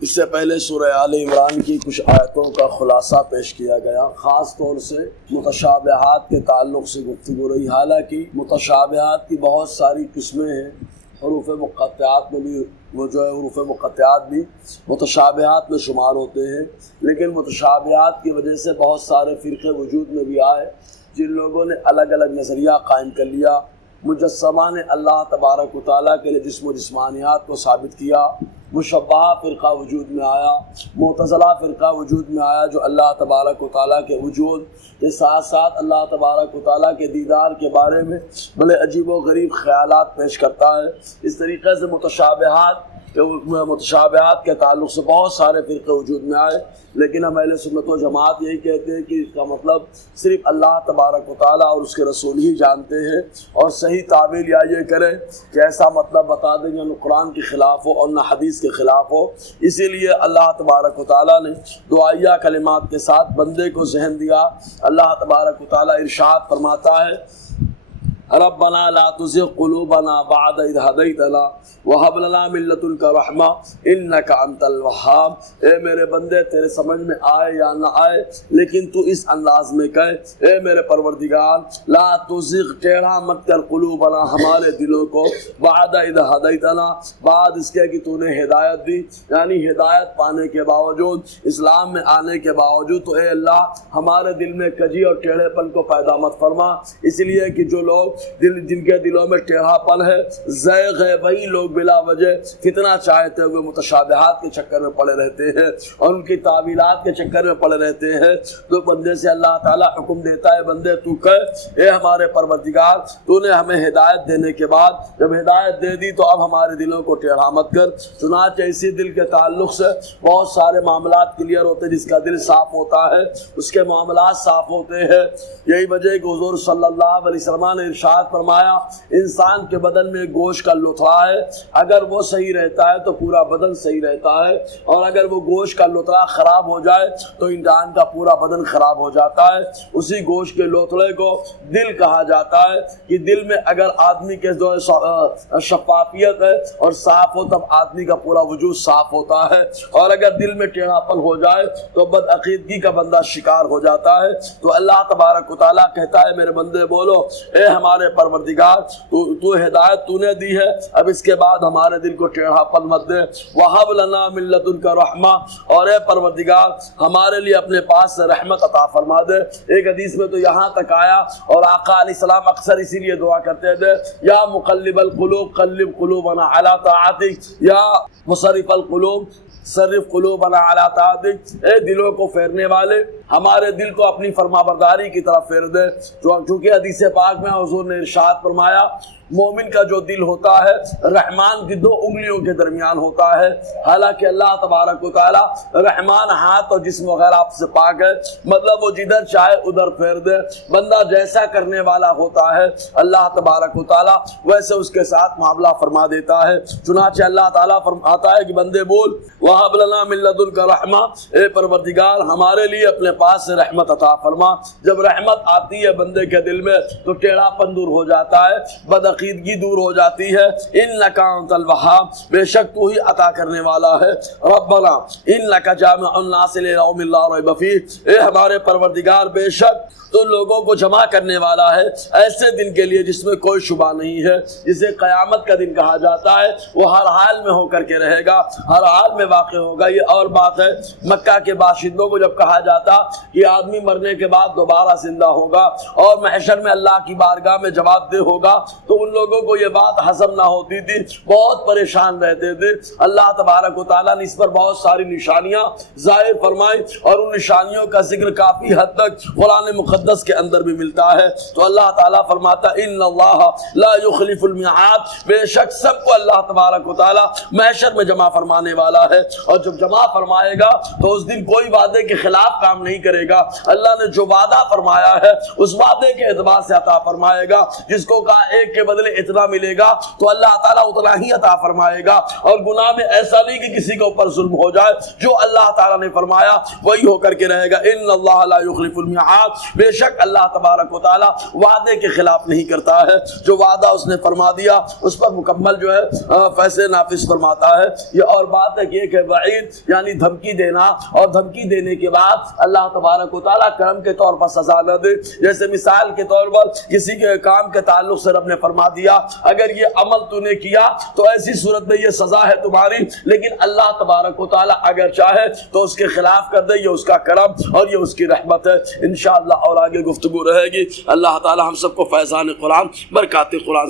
اس سے پہلے سورہ آل عمران کی کچھ آیتوں کا خلاصہ پیش کیا گیا، خاص طور سے متشابہات کے تعلق سے گفتگو رہی۔ حالانکہ متشابہات کی بہت ساری قسمیں ہیں، حروف مقطعات میں بھی وہ جو ہے حروف مقطعات بھی متشابہات میں شمار ہوتے ہیں، لیکن متشابہات کی وجہ سے بہت سارے فرقے وجود میں بھی آئے جن لوگوں نے الگ الگ نظریہ قائم کر لیا۔ مجسمہ نے اللہ تبارک و تعالیٰ کے لیے جسم و جسمانیات کو ثابت کیا، مشبہہ فرقہ وجود میں آیا، معتزلہ فرقہ وجود میں آیا جو اللہ تبارک و تعالیٰ کے وجود کے ساتھ ساتھ اللہ تبارک و تعالیٰ کے دیدار کے بارے میں بڑے عجیب و غریب خیالات پیش کرتا ہے۔ اس طریقے سے متشابہات کے تعلق سے بہت سارے فرقے وجود میں آئے، لیکن ہم اہل سنت و جماعت یہی کہتے ہیں کہ اس کا مطلب صرف اللہ تبارک و تعالیٰ اور اس کے رسول ہی جانتے ہیں، اور صحیح تعبیر یا یہ کریں کہ ایسا مطلب بتا دیں کہ نہ قرآن کے خلاف ہو اور نہ حدیث کے خلاف ہو۔ اسی لیے اللہ تبارک و تعالیٰ نے دعائیہ کلمات کے ساتھ بندے کو ذہن دیا۔ اللہ تبارک و تعالیٰ ارشاد فرماتا ہے، ربنا لا تزغ قلوبنا بعد اذ هديتنا وهب لنا من لدنك رحمة انك انت الوهاب۔ اے میرے بندے تیرے سمجھ میں آئے یا نہ آئے، لیکن تو اس انداز میں کہے، اے میرے پروردگار لا تزغ، ٹیڑھا مت کر، قلوبنا، ہمارے دلوں کو، بعد اذ هديتنا، بعد اس کے کہ تو نے ہدایت دی، یعنی ہدایت پانے کے باوجود، اسلام میں آنے کے باوجود تو اے اللہ ہمارے دل میں کجی اور ٹیڑھے پن کو پیدا مت فرما۔ اس لیے کہ جو لوگ جن کے دلوں میں ٹیڑھا پن ہے، زیغ ہے، وہی لوگ بلا وجہ فتنہ چاہتے ہوئے متشابہات کے چکر میں پڑے رہتے ہیں اور ان کی تعویلات کے چکر میں پڑے رہتے ہیں۔ تو بندے سے اللہ تعالیٰ حکم دیتا ہے، بندے تو کہہ، اے ہمارے پروردگار تو نے ہمیں ہدایت دینے کے بعد جب ہدایت دے دی تو اب ہمارے دلوں کو ٹیڑھا مت کر۔ چنانچہ اسی دل کے تعلق سے بہت سارے معاملات کلیئر ہوتے ہیں۔ جس کا دل صاف ہوتا ہے اس کے معاملات صاف ہوتے ہیں۔ یہی وجہ کہ حضور صلی اللہ علیہ وسلم نے ارشاد فرمایا، انسان کے بدن میں گوشت کا لتھڑا ہے، اگر وہ صحیح رہتا ہے تو پورا بدن صحیح رہتا ہے، اور اگر وہ گوشت کا لتھڑا خراب ہو جائے تو انسان کا پورا بدن خراب ہو جاتا ہے۔ اسی گوشت کے لوتھڑے کو دل کہا جاتا ہے کہ دل میں اگر آدمی کے جو شفافیت ہے اور صاف ہو تب آدمی کا پورا وجود صاف ہوتا ہے، اور اگر دل میں ٹیڑھا پن ہو جائے تو بدعقیدگی کا بندہ شکار ہو جاتا ہے۔ تو اللہ تبارک و تعالیٰ کہتا ہے، میرے بندے بولو، اے ہمارے پروردگار تو ہدایت تو نے دی ہے، اب اس کے بعد ہمارے دل کو ٹیڑھا پن مت دے۔ وَهَبْ لَنَا مِن لَّدُنْكَ رَحْمَةً، اور اے پروردگار ہمارے لیے اپنے پاس سے رحمت عطا فرما دے۔ ایک حدیث میں تو یہاں تک آیا، اور آقا علیہ السلام اکثر اسی لیے دعا کرتے تھے، یا مقلب القلوب قلب قلوبنا علی طاعتک، یا مصرف القلوب صرف قلوبنا علی طاعتک، اے دلوں کو پھیرنے والے ہمارے دل کو اپنی فرما برداری کی طرف پھیر دے۔ چونکہ حدیث پاک میں حضور نے ارشاد فرمایا، مومن کا جو دل ہوتا ہے رحمان کی 2 انگلیوں کے درمیان ہوتا ہے۔ حالانکہ اللہ تبارک و تعالیٰ رحمان ہاتھ اور جسم وغیرہ آپ سے پاک ہے، مطلب وہ جدھر چاہے ادھر پھیر دے۔ بندہ جیسا کرنے والا ہوتا ہے اللہ تبارک و تعالیٰ ویسے اس کے ساتھ معاملہ فرما دیتا ہے۔ چنانچہ اللہ تعالیٰ فرماتا ہے کہ بندے بول، وَهَبْ لَنَا مِن لَّدُنْكَ رَحْمَةً، اے پروردگار ہمارے لیے اپنے پاس سے رحمت عطا فرما۔ جب رحمت آتی ہے بندے کے دل میں تو ٹیڑھا پن دور ہو جاتا ہے، بدعقیدگی دور ہو جاتی ہے۔ انک انت الوہاب، بے شک تو ہی عطا کرنے والا ہے۔ ربنا انک جامع الناس لیوم لا ریب فیہ، اے ہمارے پروردگار بے شک تو لوگوں کو جمع کرنے والا ہے ایسے دن کے لیے جس میں کوئی شبہ نہیں ہے، جسے قیامت کا دن کہا جاتا ہے۔ وہ ہر حال میں ہو کر کے رہے گا، ہر حال میں واقع ہوگا۔ یہ اور بات ہے، مکہ کے باشندوں کو جب کہا جاتا کہ آدمی مرنے کے بعد دوبارہ زندہ ہوگا اور محشر میں اللہ کی بارگاہ میں جواب دہ ہوگا، تو ان لوگوں کو یہ بات ہضم نہ ہوتی تھی، بہت پریشان رہتے تھے۔ اللہ تبارک و تعالیٰ نے اس پر بہت ساری نشانیاں ظاہر فرمائی، اور ان نشانیوں کا ذکر کافی حد تک قرآن مقدس کے اندر بھی ملتا ہے۔ تو اللہ تعالیٰ فرماتا ان اللہ لا یخلف المیعاد، بے شک سب کو اللہ تبارک و تعالیٰ محشر میں جمع فرمانے والا ہے، اور جب جمع فرمائے گا تو اس دن کوئی وعدے کے خلاف کام نہیں کرے گا۔ اللہ نے جو وعدہ فرمایا ہے اس وعدے کے اعتبار سے عطا فرمائے گا۔ جس کو کہا ایک کے بدلے بدلے اتنا ملے گا تو اللہ تعالیٰ اتنا ہی عطا فرمائے گا، اور گناہ میں ایسا نہیں کہ کسی کے اوپر ظلم ہو جائے، جو اللہ تعالیٰ نے فرمایا وہی ہو کر کے رہے گا۔ ان اللہ لا یخلف المیعاد، بے شک اللہ تبارک و تعالیٰ وعدے کے خلاف نہیں کرتا ہے، جو وعدہ اس نے فرما دیا اس پر مکمل جو ہے فیصلے نافذ فرماتا ہے۔ یہ اور بات ہے کہ وعید یعنی دھمکی دینا، اور دھمکی دینے کے بعد اللہ تبارک و تعالیٰ کرم کے طور پر سزا نہ دے۔ جیسے مثال کے طور پر کسی کے کام کے تعلق سے رب نے فرما دیا اگر یہ عمل تو نے کیا تو ایسی صورت میں یہ سزا ہے تمہاری، لیکن اللہ تبارک و تعالیٰ اگر چاہے تو اس کے خلاف کر دے، یہ اس کا کرم اور یہ اس کی رحمت ہے۔ انشاءاللہ اور آگے گفتگو رہے گی۔ اللہ تعالیٰ ہم سب کو فیضان قرآن، برکات قرآن